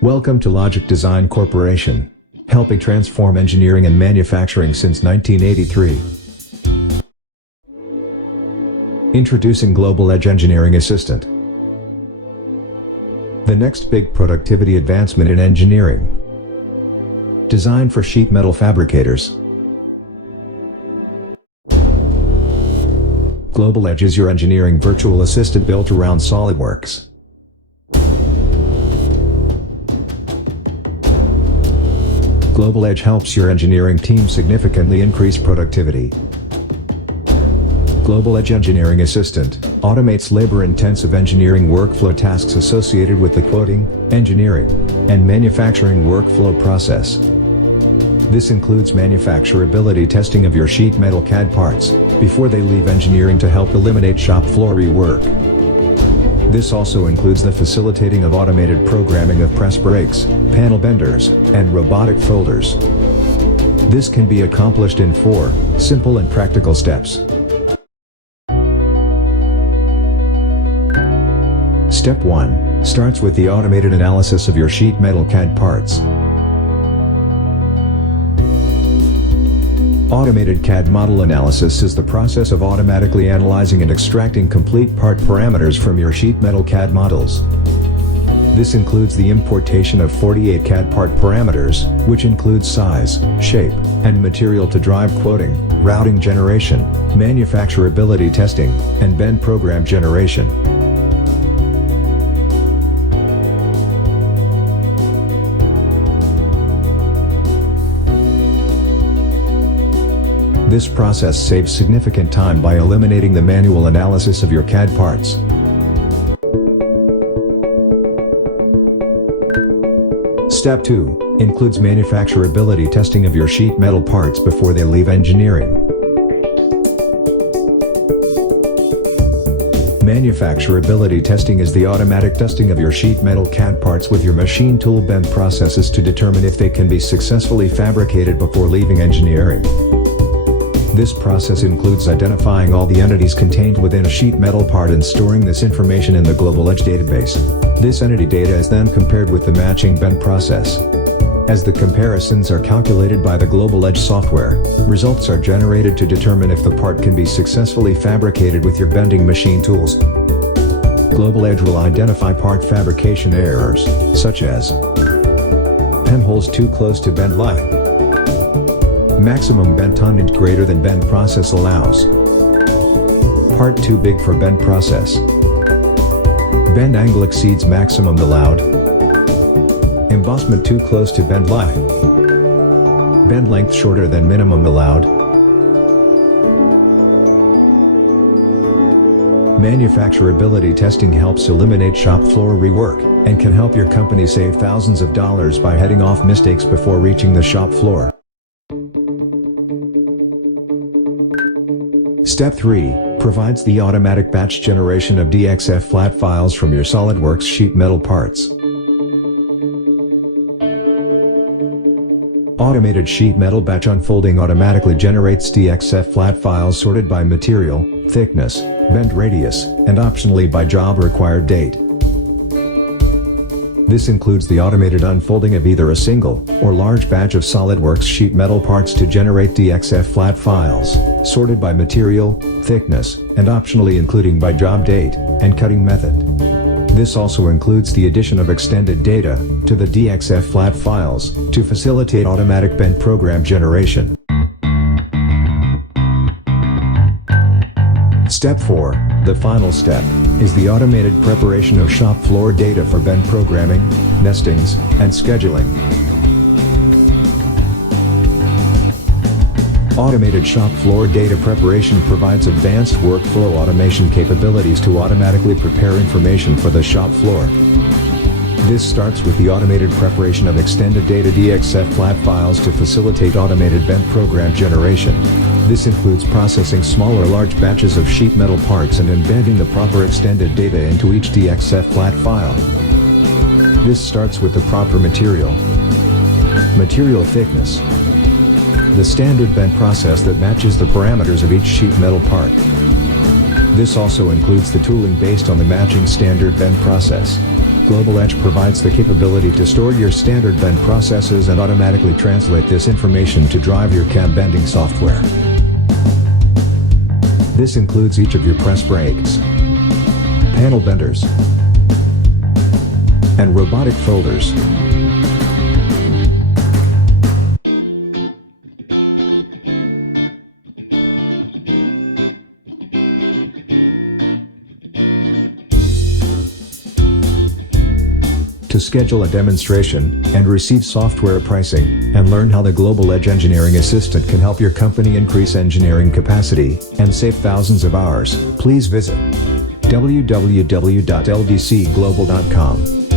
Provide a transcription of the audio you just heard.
Welcome to Logic Design Corporation, helping transform engineering and manufacturing since 1983. Introducing Global Edge Engineering Assistant. The next big productivity advancement in engineering. Designed for sheet metal fabricators. Global Edge is your engineering virtual assistant built around SolidWorks. Global Edge helps your engineering team significantly increase productivity. Global Edge Engineering Assistant automates labor-intensive engineering workflow tasks associated with the quoting, engineering, and manufacturing workflow process. This includes manufacturability testing of your sheet metal CAD parts before they leave engineering to help eliminate shop floor rework. This also includes the facilitating of automated programming of press brakes, panel benders, and robotic folders. This can be accomplished in 4 simple and practical steps. Step 1 starts with the automated analysis of your sheet metal CAD parts. Automated CAD model analysis is the process of automatically analyzing and extracting complete part parameters from your sheet metal CAD models. This includes the importation of 48 CAD part parameters, which includes size, shape, and material to drive quoting, routing generation, manufacturability testing, and bend program generation. This process saves significant time by eliminating the manual analysis of your CAD parts. Step 2 includes manufacturability testing of your sheet metal parts before they leave engineering. Manufacturability testing is the automatic testing of your sheet metal CAD parts with your machine tool bend processes to determine if they can be successfully fabricated before leaving engineering. This process includes identifying all the entities contained within a sheet metal part and storing this information in the Global Edge database. This entity data is then compared with the matching bend process. As the comparisons are calculated by the Global Edge software, results are generated to determine if the part can be successfully fabricated with your bending machine tools. Global Edge will identify part fabrication errors, such as pen holes too close to bend line, maximum bend tonnage greater than bend process allows, part too big for bend process, bend angle exceeds maximum allowed, embossment too close to bend line, bend length shorter than minimum allowed. Manufacturability testing helps eliminate shop floor rework and can help your company save thousands of dollars by heading off mistakes before reaching the shop floor. Step 3 provides the automatic batch generation of DXF flat files from your SolidWorks sheet metal parts. Automated sheet metal batch unfolding automatically generates DXF flat files sorted by material, thickness, bend radius, and optionally by job required date. This includes the automated unfolding of either a single or large batch of SolidWorks sheet metal parts to generate DXF flat files, sorted by material, thickness, and optionally including by job date and cutting method. This also includes the addition of extended data to the DXF flat files to facilitate automatic bend program generation. Step 4, the final step, is the automated preparation of shop floor data for bend programming, nestings, and scheduling. Automated shop floor data preparation provides advanced workflow automation capabilities to automatically prepare information for the shop floor. This starts with the automated preparation of extended data DXF flat files to facilitate automated bend program generation. This includes processing small or large batches of sheet metal parts and embedding the proper extended data into each DXF flat file. This starts with the proper material thickness, the standard bend process that matches the parameters of each sheet metal part. This also includes the tooling based on the matching standard bend process. Global Edge provides the capability to store your standard bend processes and automatically translate this information to drive your CAD bending software. This includes each of your press brakes, panel benders, and robotic folders. To schedule a demonstration and receive software pricing, and learn how the Global Edge Engineering Assistant can help your company increase engineering capacity and save thousands of hours, please visit www.ldcglobal.com.